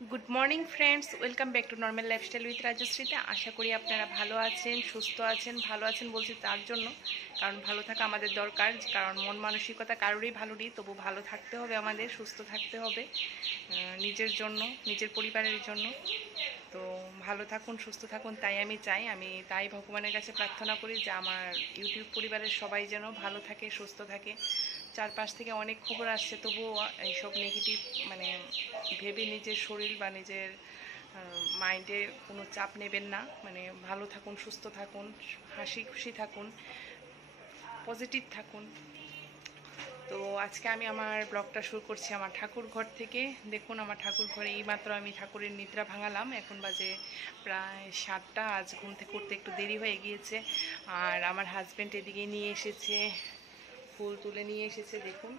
Good morning friends, welcome back to normal lifestyle with রাজশ্রীতে। আশা করি আপনারা ভালো আছেন, সুস্থ আছেন। ভালো আছেন বলছি তার জন্য, কারণ ভালো থাকা আমাদের দরকার। কারণ মন মানসিকতা কারোরই ভালো নেই, তবু ভালো থাকতে হবে, আমাদের সুস্থ থাকতে হবে নিজের জন্য, নিজের পরিবারের জন্য। তো ভালো থাকুন, সুস্থ থাকুন, তাই আমি চাই। আমি তাই ভগবানের কাছে প্রার্থনা করি যে আমার ইউটিউব পরিবারের সবাই যেন ভালো থাকে, সুস্থ থাকে। চারপাশ থেকে অনেক খবর আসছে, তবুও এইসব নেগেটিভ মানে ভেবে নিজের শরীর বা নিজের মাইন্ডে কোনো চাপ নেবেন না। মানে ভালো থাকুন, সুস্থ থাকুন, হাসি খুশি থাকুন, পজিটিভ থাকুন। তো আজকে আমি আমার ব্লগটা শুরু করছি আমার ঠাকুর ঘর থেকে। দেখুন, আমার ঠাকুর ঘরে এইমাত্র আমি ঠাকুরের নিদ্রা ভাঙালাম। এখন বাজে প্রায় 7টা। আজ ঘুম থেকে উঠতে একটু দেরি হয়ে গিয়েছে। আর আমার হাজব্যান্ড এদিকে নিয়ে এসেছে, ফুল তুলে নিয়ে এসেছে, দেখুন।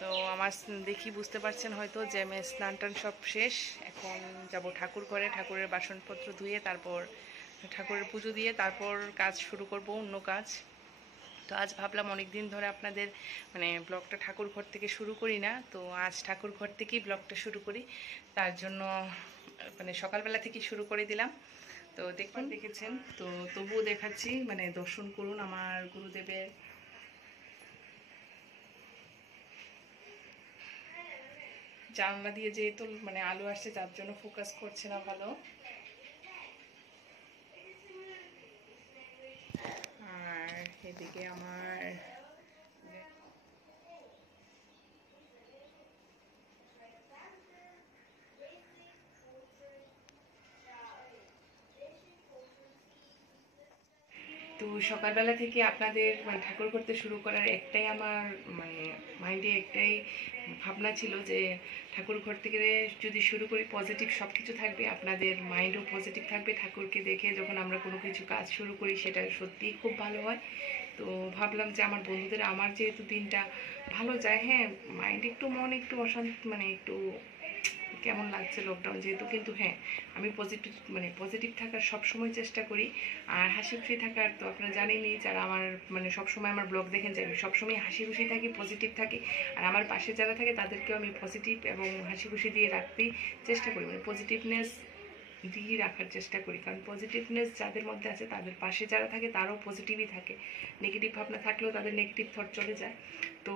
তো আমার দেখি বুঝতে পারছেন হয়তো যে আমি স্নান টান সব শেষ। এখন যাব ঠাকুর ঘরে, ঠাকুরের বাসনপত্র ধুয়ে তারপর ঠাকুরের পুজো দিয়ে তারপর কাজ শুরু করব, অন্য কাজ। তো আজ ভাবলাম অনেক দিন ধরে আপনাদের মানে ব্লগটা ঠাকুর ঘর থেকে শুরু করি না, তো আজ ঠাকুর ঘর থেকেই ব্লগটা শুরু করি। তার জন্য মানে সকালবেলা থেকেই শুরু করে দিলাম। তো দেখুন, দেখেছেন তো, তবুও দেখাচ্ছি, মানে দর্শন করুন আমার গুরুদেবের। জানলা দিয়ে যেহেতু মানে আলো আসছে, যার জন্য ফোকাস করছে না ভালো। আর এদিকে আমার তো সকালবেলা থেকে আপনাদের মানে ঠাকুর করতে শুরু করার একটাই আমার মানে মাইন্ডে একটাই ভাবনা ছিল যে ঠাকুর ঘর থেকে যদি শুরু করি, পজিটিভ সব কিছু থাকবে, আপনাদের মাইন্ডও পজিটিভ থাকবে। ঠাকুরকে দেখে যখন আমরা কোনো কিছু কাজ শুরু করি সেটা সত্যিই খুব ভালো হয়। তো ভাবলাম যে আমার বন্ধুদের, আমার যেহেতু দিনটা ভালো যায়, হ্যাঁ মাইন্ড একটু মন একটু অশান্তি, মানে একটু কেমন লাগছে লকডাউন যেহেতু, কিন্তু হ্যাঁ আমি পজিটিভ মানে পজিটিভ থাকার সবসময় চেষ্টা করি। আর হাসি খুশি থাকার তো আপনারা জানেনই, যারা আমার মানে সবসময় আমার ব্লগ দেখেন, যে আমি সবসময় হাসি খুশি থাকি, পজিটিভ থাকি। আর আমার পাশে যারা থাকে তাদেরকেও আমি পজিটিভ এবং হাসি খুশি দিয়ে রাখতেই চেষ্টা করি, মানে পজিটিভনেস দিয়ে রাখার চেষ্টা করি। কারণ পজিটিভনেস যাদের মধ্যে আছে, তাদের পাশে যারা থাকে তারাও পজিটিভই থাকে। নেগেটিভ ভাবনা থাকলেও তাদের নেগেটিভ থট চলে যায়। তো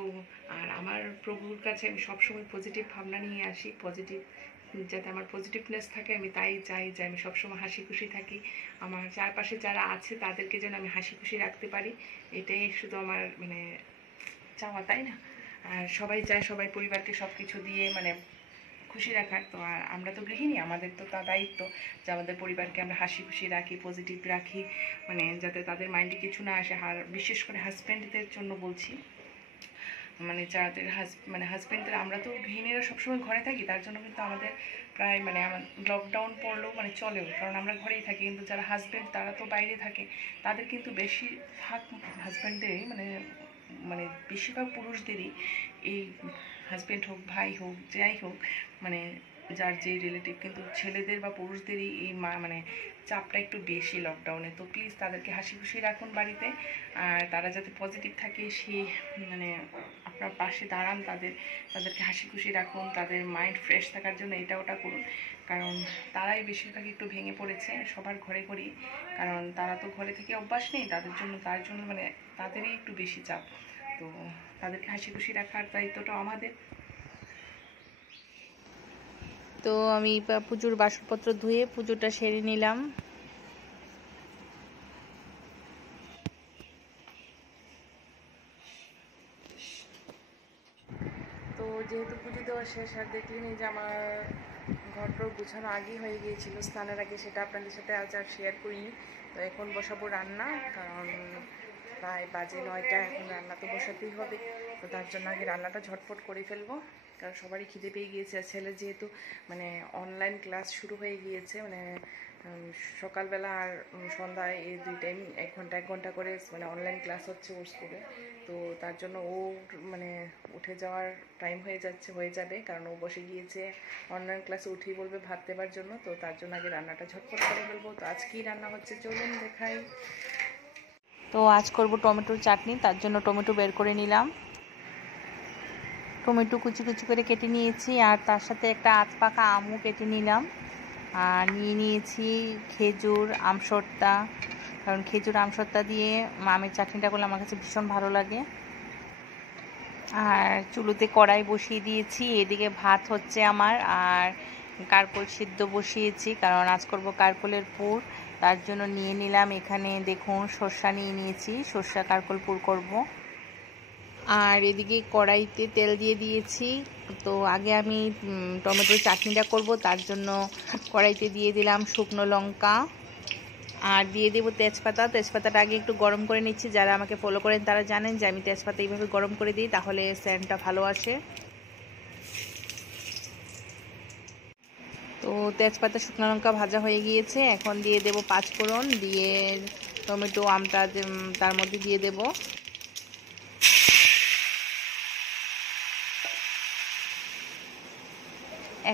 আর আমার প্রভুর কাছে আমি সবসময় পজিটিভ ভাবনা নিয়ে আসি, পজিটিভ যাতে আমার পজিটিভনেস থাকে। আমি তাই চাই যে আমি সবসময় হাসি খুশি থাকি, আমার চারপাশে যারা আছে তাদেরকে যেন আমি হাসি খুশি রাখতে পারি। এটাই শুধু আমার মানে চাওয়া, তাই না? আর সবাই চায় সবাই পরিবারকে সব কিছু দিয়ে মানে খুশি রাখার। তো আর আমরা তো গৃহিণী, আমাদের তো তা দায়িত্ব যে আমাদের পরিবারকে আমরা হাসি খুশি রাখি, পজিটিভ রাখি, মানে যাতে তাদের মাইন্ডে কিছু না আসে। আর বিশেষ করে হাজব্যান্ডদের জন্য বলছি, মানে যাদের মানে হাজব্যান্ডদের, আমরা তো গৃহিণীরা সবসময় ঘরে থাকি, তার জন্য কিন্তু আমাদের প্রায় মানে আমার লকডাউন পড়লেও মানে চলেও, কারণ আমরা ঘরেই থাকি। কিন্তু যারা হাজব্যান্ড তারা তো বাইরে থাকে, তাদের কিন্তু বেশিরভাগ হাজব্যান্ডেরই মানে মানে বেশিরভাগ পুরুষদেরই এই হাজব্যান্ড হোক, ভাই হোক, যাই হোক, মানে যার যে রিলেটিভ, কিন্তু ছেলেদের বা পুরুষদেরই এই মানে চাপটা একটু বেশি লকডাউনে। তো প্লিজ তাদেরকে হাসি খুশি রাখুন বাড়িতে, আর তারা যাতে পজিটিভ থাকে সেই মানে আপনার পাশে দাঁড়ান, তাদেরকে হাসি খুশি রাখুন, তাদের মাইন্ড ফ্রেশ থাকার জন্য এটা ওটা করুন। কারণ তারাই বেশিরভাগ একটু ভেঙে পড়েছে সবার ঘরে ঘরেই, কারণ তারা তো ঘরে থেকে অভ্যাস নেই, তার জন্য মানে তাদেরই একটু বেশি চাপ। তো তাদেরকে হাসি খুশি রাখার দায়িত্বটা আমাদের। তো আমি পুজোর বাসনপত্র ধুয়ে পুজোটা সেরে নিলাম। তো যেহেতু পুজো দেওয়া শেষ, আর দেখলেন যে আমার ঘরটার গুছানো আগেই হয়ে গিয়েছিল স্নানের আগে, সেটা আপনাদের সাথে আজ আর শেয়ার করিনি। তো এখন বসাবো রান্না, কারণ প্রায় বাজে 9টা, এখন রান্না তো বসাতেই হবে। তো তার জন্য আগে রান্নাটা ঝটফট করে ফেলবো, কারণ সবারই খিদে পেয়ে গিয়েছে। আর ছেলের যেহেতু মানে অনলাইন ক্লাস শুরু হয়ে গিয়েছে, মানে সকালবেলা আর সন্ধ্যায় এই 2 টাইম 1 ঘন্টা করে মানে অনলাইন ক্লাস হচ্ছে ওর স্কুলে। তো তার জন্য ও মানে উঠে যাওয়ার টাইম হয়ে যাবে, কারণ ও বসে গিয়েছে অনলাইন ক্লাসে, উঠেই বলবে ভাত দেবার জন্য। তো তার জন্য আগে রান্নাটা ঝটপট করে ফেলবো। তো আজ কী রান্না হচ্ছে চলুন দেখাই। তো আজ করব টমেটোর চাটনি, তার জন্য টমেটো বের করে নিলাম। টমেটো কুচি কুচি করে কেটে নিয়েছি, আর তার সাথে একটা আধপাকা আমও কেটে নিলাম। আর নিয়ে নিয়েছি খেজুর আমসত্ত্বা, কারণ খেজুর আমসত্ত্বা দিয়ে আমের চাটনিটা করলে আমার কাছে ভীষণ ভালো লাগে। আর চুলোতে কড়াই বসিয়ে দিয়েছি, এদিকে ভাত হচ্ছে আমার, আর কারকোল সিদ্ধ বসিয়েছি, কারণ আজ করব কারকোলের পুর। তার জন্য নিয়ে নিলাম এখানে দেখুন সর্ষা নিয়ে নিয়েছি, সর্ষা কারকোল পুর করব। আর এদিকে কড়াইতে তেল দিয়ে দিয়েছি। তো আগে আমি টমেটোর চাটনিটা করব, তার জন্য কড়াইতে দিয়ে দিলাম শুকনো লঙ্কা, আর দিয়ে দেবো তেজপাতা। তেজপাতাটা আগে একটু গরম করে নিচ্ছি, যারা আমাকে ফলো করেন তারা জানেন যে আমি তেজপাতা এইভাবে গরম করে দিই, তাহলে সেন্টটা ভালো আসে। তো তেজপাতা শুকনো লঙ্কা ভাজা হয়ে গিয়েছে, এখন দিয়ে দেবো পাঁচফোড়ন, দিয়ে টমেটো আমটা তার মধ্যে দিয়ে দেব।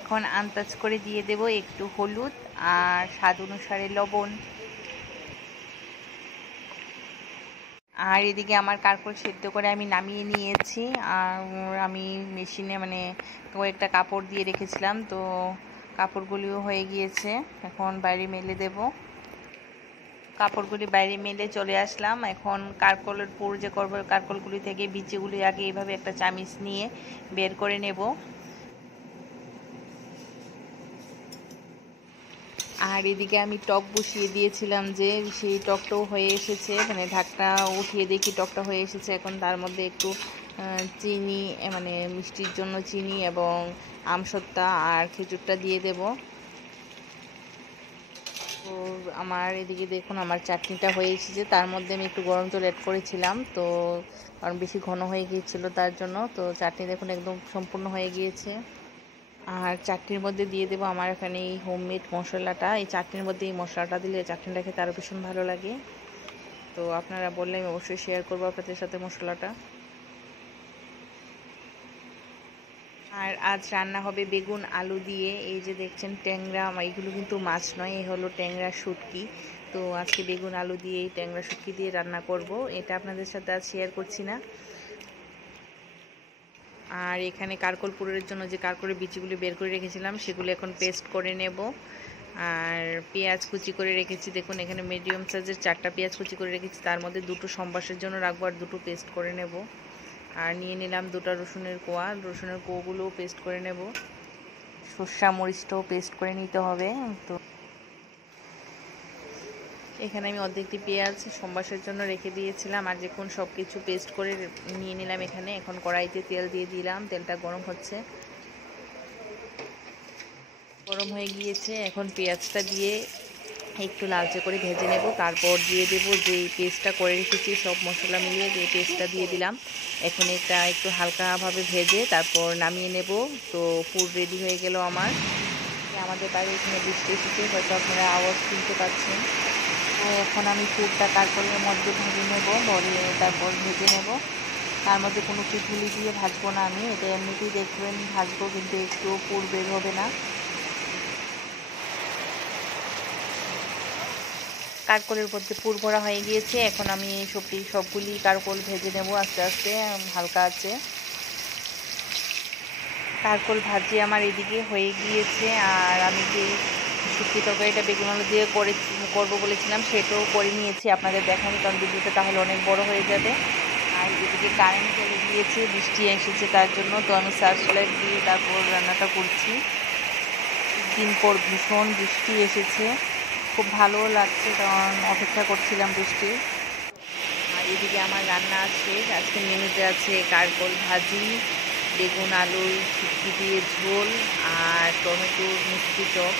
এখন আন্দাজ করে দিয়ে দেব একটু হলুদ আর স্বাদ অনুসারে লবণ। আর এদিকে আমার কারকোল সেদ্ধ করে আমি নামিয়ে নিয়েছি, আর আমি মেশিনে কয়েকটা কাপড় দিয়ে রেখেছিলাম, তো কাপড়গুলিও হয়ে গিয়েছে, এখন বাইরে মেলে দেব। কাপড়গুলি বাইরে মেলে চলে আসলাম। এখন কারকোলের পুর যে করবো, কারকোলগুলি থেকে বিচিগুলি আগে এইভাবে একটা চামিচ নিয়ে বের করে নেব। আর এদিকে আমি টক বসিয়ে দিয়েছিলাম, যে সেই টকটাও হয়ে এসেছে, ঢাকনা উঠিয়ে দেখি টকটা হয়ে এসেছে। এখন তার মধ্যে একটু চিনি, মিষ্টির জন্য চিনি এবং আমসত্ত্বা আর খেজুরটা দিয়ে দেব। তো আমার এদিকে দেখুন আমার চাটনিটা হয়ে এসেছে, তার মধ্যে আমি একটু গরম জল অ্যাড করেছিলাম, তো কারণ বেশি ঘন হয়ে গিয়েছিল তার জন্য। তো চাটনি দেখুন একদম সম্পূর্ণ হয়ে গিয়েছে। আর চাটনির মধ্যে দিয়ে দেবো আমার এখানে এই হোমমেড মশলাটা। এই চাটনির মধ্যে এই মশলাটা দিলে চাটনিটা খেতে আরও ভীষণ ভালো লাগে। তো আপনারা বললে আমি অবশ্যই শেয়ার করবো আপনাদের সাথে মশলাটা। আর আজ রান্না হবে বেগুন আলু দিয়ে। এই যে দেখছেন ট্যাংরা, এইগুলো কিন্তু মাছ নয়, এই হলো ট্যাংরা শুটকি। তো আজকে বেগুন আলু দিয়ে এই ট্যাংরা শুটকি দিয়ে রান্না করব, এটা আপনাদের সাথে আজ শেয়ার করছি না। আর এখানে কারকোল পুরের জন্য যে কারকোলের বিচিগুলি বের করে রেখেছিলাম, সেগুলো এখন পেস্ট করে নেব। আর পেঁয়াজ কুচি করে রেখেছি, দেখুন এখানে মিডিয়াম সাইজের 4টা পেঁয়াজ কুচি করে রেখেছি, তার মধ্যে 2টো সম্বাসের জন্য রাখবো আর 2টো পেস্ট করে নেব। আর নিয়ে নিলাম 2টা রসুনের কোয়া, রসুনের কোয়াগুলোও পেস্ট করে নেব। সর্ষা মরিচটাও পেস্ট করে নিতে হবে। তো এখানে আমি অর্ধেকটি পেঁয়াজ সম্বাসের জন্য রেখে দিয়েছিলাম, আর দেখুন সব কিছু পেস্ট করে নিয়ে নিলাম এখানে। এখন কড়াইতে তেল দিয়ে দিলাম, তেলটা গরম হচ্ছে, গরম হয়ে গিয়েছে। এখন পেঁয়াজটা দিয়ে একটু লালচে করে ভেজে নেব, তারপর দিয়ে দেব যে পেস্টটা করে রেখেছি, সব মশলা মিলিয়ে যে পেস্টটা দিয়ে দিলাম। এখন এটা একটু হালকাভাবে ভেজে তারপর নামিয়ে নেব। তো পুর রেডি হয়ে গেল আমার। আমাদের বাড়ি এখানে বৃষ্টি এসেছে, হয়তো আপনারা আওয়াজ শুনতে পাচ্ছেন। তো এখন আমি পুরটা কারকোলের মধ্যে ভেজে নেব, ভরে তারপর ভেজে নেব। তার মধ্যে কোনো পিঠুলি দিয়ে ভাজবো না আমি, এটা এমনিতেই দেখবেন ভাজবো, কিন্তু একটু পুর বের হবে না। কারকোলের মধ্যে পুর ভরা হয়ে গিয়েছে, এখন আমি সবগুলি কারকোল ভেজে নেব আস্তে আস্তে হালকা আছে। কারকোল ভাজি আমার এদিকে হয়ে গিয়েছে, আর আমি যে শুটকি তরকারিটা বেগুন আলু দিয়ে করবো বলেছিলাম, সেটাও করে নিয়েছি, আপনাদের দেখানি, কারণ ভিডিওটা তাহলে অনেক বড় হয়ে যাবে। আর এদিকে কারেন্ট চলে গিয়েছে, বৃষ্টি এসেছে তার জন্য, তো আমি সার্চ লাইট দিয়ে তারপর রান্নাটা করছি। দিন পর ভীষণ বৃষ্টি এসেছে, খুব ভালোও লাগছে, কারণ অপেক্ষা করছিলাম বৃষ্টির। আর এদিকে আমার রান্না শেষ। আজকে মেনুতে আছে কারকোল ভাজি, বেগুন আলুর শুটকি দিয়ে ঝোল, আর টমেটোর মিষ্টি টক।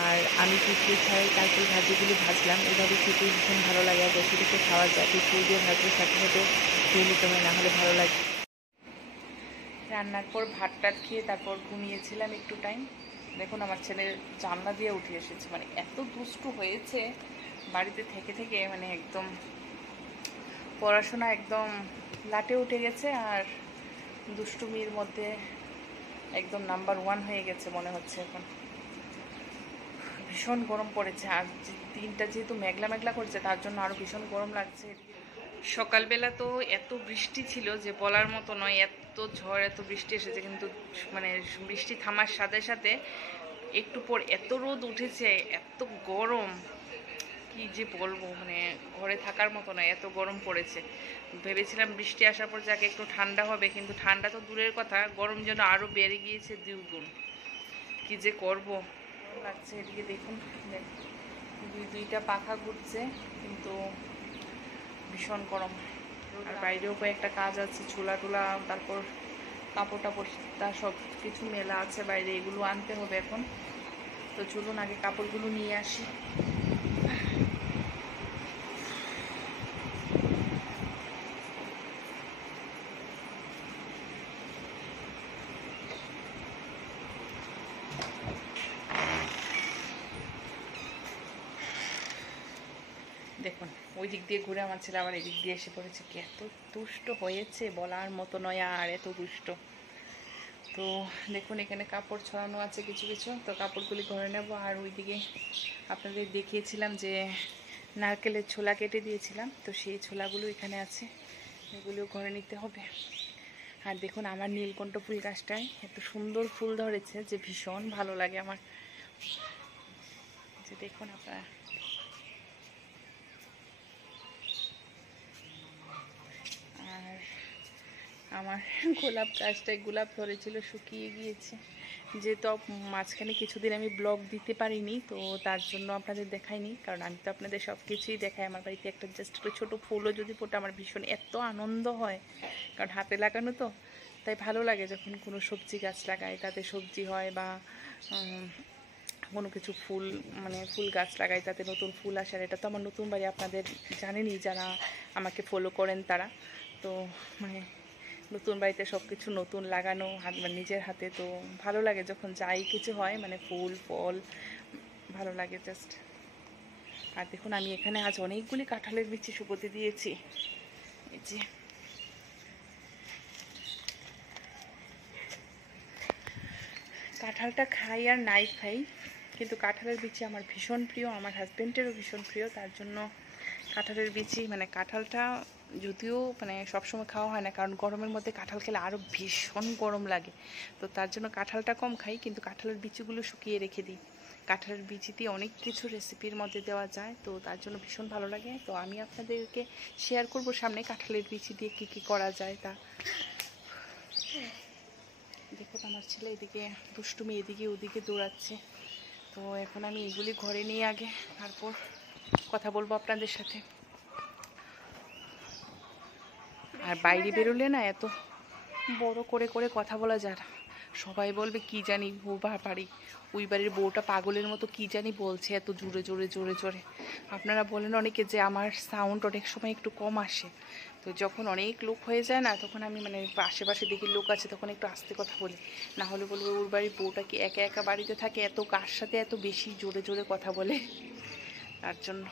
আর আমি পিঠে ছাড়াই কারকোল ভাজিগুলি ভাজলাম, এভাবে খেতে ভীষণ ভালো লাগে, আর বেশি কিছু খাওয়া যায়, পিঠে দিয়ে ভাজলে সাথে সাথে খেয়ে নিতে হয়, না হলে ভালো লাগে। রান্নার পর ভাত টাত খেয়ে তারপর ঘুমিয়েছিলাম একটু টাইম। দেখুন আমার ছেলে জানলা দিয়ে উঠে এসেছে, এত দুষ্টু হয়েছে বাড়িতে থেকে থেকে, একদম পড়াশোনা একদম লাটে উঠে গেছে, আর দুষ্টুমির মধ্যে একদম নাম্বার 1 হয়ে গেছে মনে হচ্ছে এখন। ভীষণ গরম পড়েছে, আর দিনটা যেহেতু মেঘলা মেঘলা করছে তার জন্য আরও ভীষণ গরম লাগছে। সকালবেলা তো এত বৃষ্টি ছিল যে বলার মতো নয়, ঝড় এত বৃষ্টি এসেছে, কিন্তু মানে বৃষ্টি থামার সাথে সাথে একটু পর এত রোদ উঠেছে, এত গরম, কি যে বলবো, মানে ঘরে থাকার মতো নয়, এত গরম পড়েছে। ভেবেছিলাম বৃষ্টি আসার পর যাকে একটু ঠান্ডা হবে, কিন্তু ঠান্ডা তো দূরের কথা, গরম যেন আরও বেড়ে গিয়েছে দ্বিগুণ। কি যে করব লাগছে। এদিকে দেখুন, দুইটা পাখা ঘুরছে, কিন্তু ভীষণ গরম। আর বাইরেও কয়েকটা কাজ আছে, চুলা টুলা, তারপর কাপড় টাপড় তা সব কিছু মেলা আছে বাইরে, এগুলো আনতে হবে এখন। তো চলুন আগে কাপড়গুলো নিয়ে আসি। দেখুন ওই দিক দিয়ে ঘুরে আমার ছেলে আবার এদিক দিয়ে এসে পড়েছে, কি এত দুষ্ট হয়েছে বলার মতো নয়, আর এত দুষ্ট। তো দেখুন এখানে কাপড় ছড়ানো আছে কিছু কিছু, তো কাপড়গুলি ঘরে নেব। আর ওইদিকে আপনাদের দেখিয়েছিলাম যে নারকেলের ছোলা কেটে দিয়েছিলাম, তো সেই ছোলাগুলো এখানে আছে, এগুলো ঘরে নিতে হবে। আর দেখুন আমার নীলকণ্ঠ ফুল গাছটায় এত সুন্দর ফুল ধরেছে যে ভীষণ ভালো লাগে আমার। যে দেখুন আপনারা, আর আমার গোলাপ গাছটায় গোলাপ ধরেছিল, শুকিয়ে গিয়েছে। যেহেতু মাঝখানে কিছুদিন আমি ব্লগ দিতে পারিনি, তো তার জন্য আপনাদের দেখাইনি, কারণ আমি তো আপনাদের সব কিছুই দেখাই। আমার বাড়িতে একটা জাস্ট একটা ছোটো ফুলও যদি ফোটে আমার ভীষণ এত আনন্দ হয়, কারণ হাতে লাগানো তো, তাই ভালো লাগে যখন কোনো সবজি গাছ লাগাই তাতে সবজি হয়, বা কোনো কিছু ফুল মানে ফুল গাছ লাগাই তাতে নতুন ফুল আসে। আর এটা তো আমার নতুন বাড়ি, আপনাদের জানেনই যারা আমাকে ফলো করেন তারা। তো মানে নতুন বাড়িতে সব কিছু নতুন লাগানো মানে নিজের হাতে, তো ভালো লাগে যখন যাই কিছু হয়, মানে ফুল ফল ভালো লাগে জাস্ট। আর দেখুন আমি এখানে আজ অনেকগুলি কাঁঠালের বিচি শুকোতে দিয়েছি, এই যে কাঁঠালটা খাই আর নাই খাই, কিন্তু কাঁঠালের বিচি আমার ভীষণ প্রিয়, আমার হাজব্যান্ডেরও ভীষণ প্রিয়। তার জন্য কাঁঠালের বিচি, মানে কাঁঠালটা যদিও মানে সবসময় খাওয়া হয় না, কারণ গরমের মধ্যে কাঁঠাল খেলে আরও ভীষণ গরম লাগে, তো তার জন্য কাঁঠালটা কম খাই, কিন্তু কাঁঠালের বিচিগুলো শুকিয়ে রেখে দিই। কাঁঠালের বিচি দিয়ে অনেক কিছু রেসিপির মধ্যে দেওয়া যায়, তো তার জন্য ভীষণ ভালো লাগে। তো আমি আপনাদেরকে শেয়ার করব সামনে কাঁঠালের বিচি দিয়ে কী কী করা যায় তা। দেখুন আমার ছেলে এদিকে দুষ্টুমি, এদিকে ওদিকে দৌড়াচ্ছে। তো এখন আমি এগুলি ঘরে নিয়ে আগে তারপর কথা বলবো আপনাদের সাথে। আর বাইরে বেরোলে না এত বড় করে করে কথা বলা যায় না, সবাই বলবে কি জানি ও বাড়ি ওই বাড়ির বউটা পাগলের মতো কি জানি বলছে এত জোরে জোরে জোরে জোরে। আপনারা বলেন অনেকে যে আমার সাউন্ড অনেক সময় একটু কম আসে, তো যখন অনেক লোক হয়ে যায় না, তখন আমি মানে আশেপাশে দেখি লোক আছে তখন একটু আস্তে কথা বলি, না হলে বলবো ওর বাড়ির বউটা কি একা একা বাড়িতে থাকে, এত কার সাথে এত বেশি জোরে জোরে কথা বলে, তার জন্য।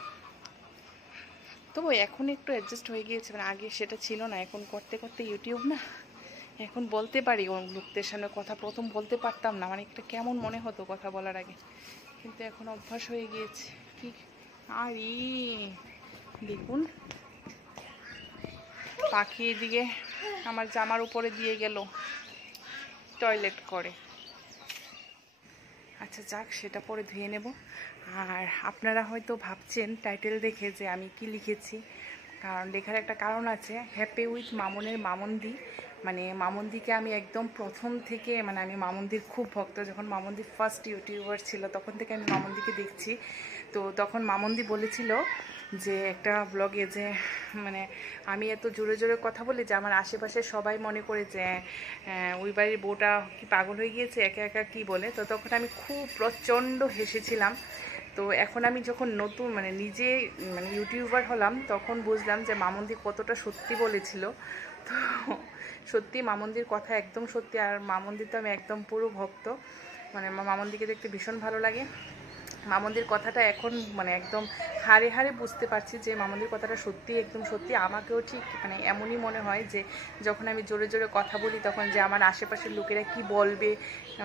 তবু এখন একটু অ্যাডজাস্ট হয়ে গিয়েছে, মানে আগে সেটা ছিল না, এখন করতে করতে ইউটিউব না, এখন বলতে পারি লোকদের সামনে কথা। প্রথম বলতে পারতাম না, মানে একটা কেমন মনে হতো কথা বলার আগে, কিন্তু এখন অভ্যাস হয়ে গিয়েছে। কি আরে দেখুন পাখি এদিকে আমার জামার উপরে দিয়ে গেল টয়লেট করে। আচ্ছা যাক, সেটা পরে ধুয়ে নেব। আর আপনারা হয়তো ভাবছেন টাইটেল দেখে যে আমি কি লিখেছি, কারণ লেখার একটা কারণ আছে, হ্যাপি উইথ মামুনের মামুনদি। মানে মামুনদিকে আমি একদম প্রথম থেকে, মানে আমি মামুনদির খুব ভক্ত, যখন মামুনদি ফার্স্ট ইউটিউবার ছিল তখন থেকে আমি মামুনদিকে দেখছি। তো তখন মামুনদি বলেছিল যে একটা ব্লগে যে মানে আমি এত জোরে জোরে কথা বলি যে আমার আশেপাশে সবাই মনে করে যে ওই বাড়ির বউটা কি পাগল হয়ে গিয়েছে, একা একা কি বলে। তো তখন আমি খুব প্রচণ্ড হেসেছিলাম। তো এখন আমি যখন নতুন মানে নিজে মানে ইউটিউবার হলাম, তখন বুঝলাম যে মামুনদি কতটা সত্যি বলেছিল। তো সত্যি মামুনদির কথা একদম সত্যি, আর মামুনদি তো আমি একদম পুরো ভক্ত, মানে মামুনদিকে দেখতে ভীষণ ভালো লাগে। মামুদির কথাটা এখন মানে একদম হাড়ে হাড়ে বুঝতে পারছি যে মামুদির কথাটা সত্যি, একদম সত্যি। আমাকেও ঠিক মানে এমনই মনে হয় যে যখন আমি জোরে জোরে কথা বলি তখন যে আমার আশেপাশের লোকেরা কি বলবে,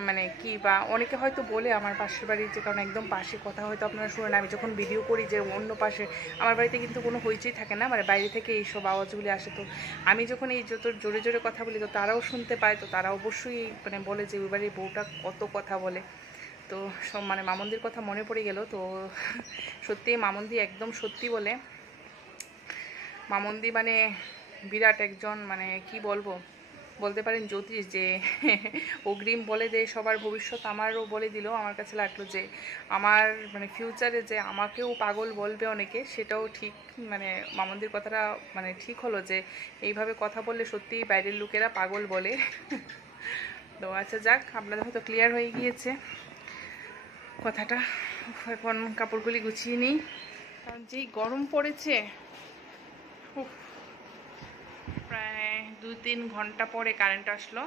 মানে কি, বা অনেকে হয়তো বলে আমার পাশের বাড়ির, যে কারণ একদম পাশে কথা হয়তো আপনারা শুনেন, আমি যখন ভিডিও করি যে অন্য পাশে, আমার বাড়িতে কিন্তু কোনো হইচই থাকে না, মানে বাইরে থেকে এইসব আওয়াজগুলি আসে। তো আমি যখন এই যত জোরে জোরে কথা বলি তো তারাও শুনতে পায়, তো তারা অবশ্যই মানে বলে যে ওই বাড়ির বউটা কত কথা বলে। তো সব মানে মামুদির কথা মনে পড়ে গেল। তো সত্যি মামুদি একদম সত্যি বলে, মামুদি মানে বিরাট একজন, মানে কি বলবো, বলতে পারেন জ্যোতিষ, যে অগ্রিম বলে দেয় সবার ভবিষ্যৎ। আমারও বলে দিল, আমার কাছে লাগলো যে আমার মানে ফিউচারে যে আমাকেও পাগল বলবে অনেকে, সেটাও ঠিক। মানে মামুদির কথাটা মানে ঠিক হলো যে এইভাবে কথা বললে সত্যিই বাইরের লোকেরা পাগল বলে। তো আচ্ছা যাক, আপনাদের হয়তো ক্লিয়ার হয়ে গিয়েছে কথাটা। এখন কাপড়গুলি গুছিয়ে নিই, কারণ যেই গরম পড়েছে। উফ, প্রায় 2-3 ঘন্টা পরে কারেন্ট আসলো।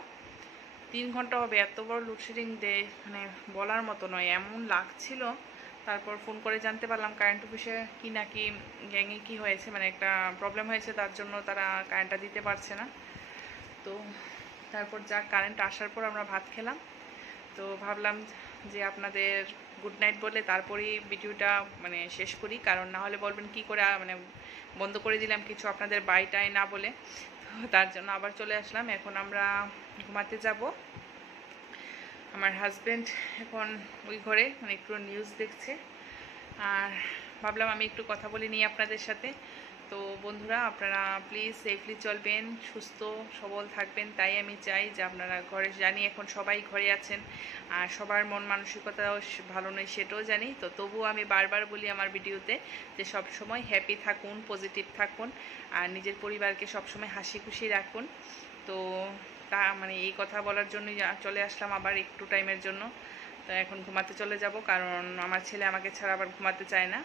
3 ঘন্টা হবে, এত বড় লোডশেডিং দেয় মানে বলার মতো নয়, এমন লাগছিল। তারপর ফোন করে জানতে পারলাম কারেন্ট অফিসে কি নাকি গ্যাংয়ে কি হয়েছে, মানে একটা প্রবলেম হয়েছে, তার জন্য তারা কারেন্টটা দিতে পারছে না। তো তারপর যা কারেন্ট আসার পর আমরা ভাত খেলাম। তো ভাবলাম যে আপনাদের গুড নাইট বলে তারপরেই ভিডিওটা মানে শেষ করি, কারণ না হলে বলবেন কি করে মানে বন্ধ করে দিলাম কিছু আপনাদের বাইটাই না বলে। তো তার জন্য আবার চলে আসলাম। এখন আমরা ঘুমাতে যাব। আমার হাজব্যান্ড এখন ওই ঘরে মানে একটু নিউজ দেখছে, আর ভাবলাম আমি একটু কথা বলে নিই আপনাদের সাথে। তো বন্ধুরা, আপনারা প্লিজ সেফলি চলবেন, সুস্থ সবল থাকবেন, তাই আমি চাই যে আপনারা ঘরে, জানি এখন সবাই ঘরে আছেন আর সবার মন মানসিকতাও ভালো নয় সেটাও জানি। তো তবুও আমি বারবার বলি আমার ভিডিওতে যে সব সময় হ্যাপি থাকুন, পজিটিভ থাকুন, আর নিজের পরিবারকে সবসময় হাসি খুশি রাখুন। তো তা মানে এই কথা বলার জন্যই চলে আসলাম আবার একটু টাইমের জন্য। তো এখন ঘুমাতে চলে যাব, কারণ আমার ছেলে আমাকে ছাড়া আবার ঘুমাতে চায় না।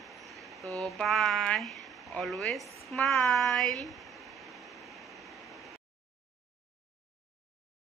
তো বাই, অলওয়েজ স্মাইল।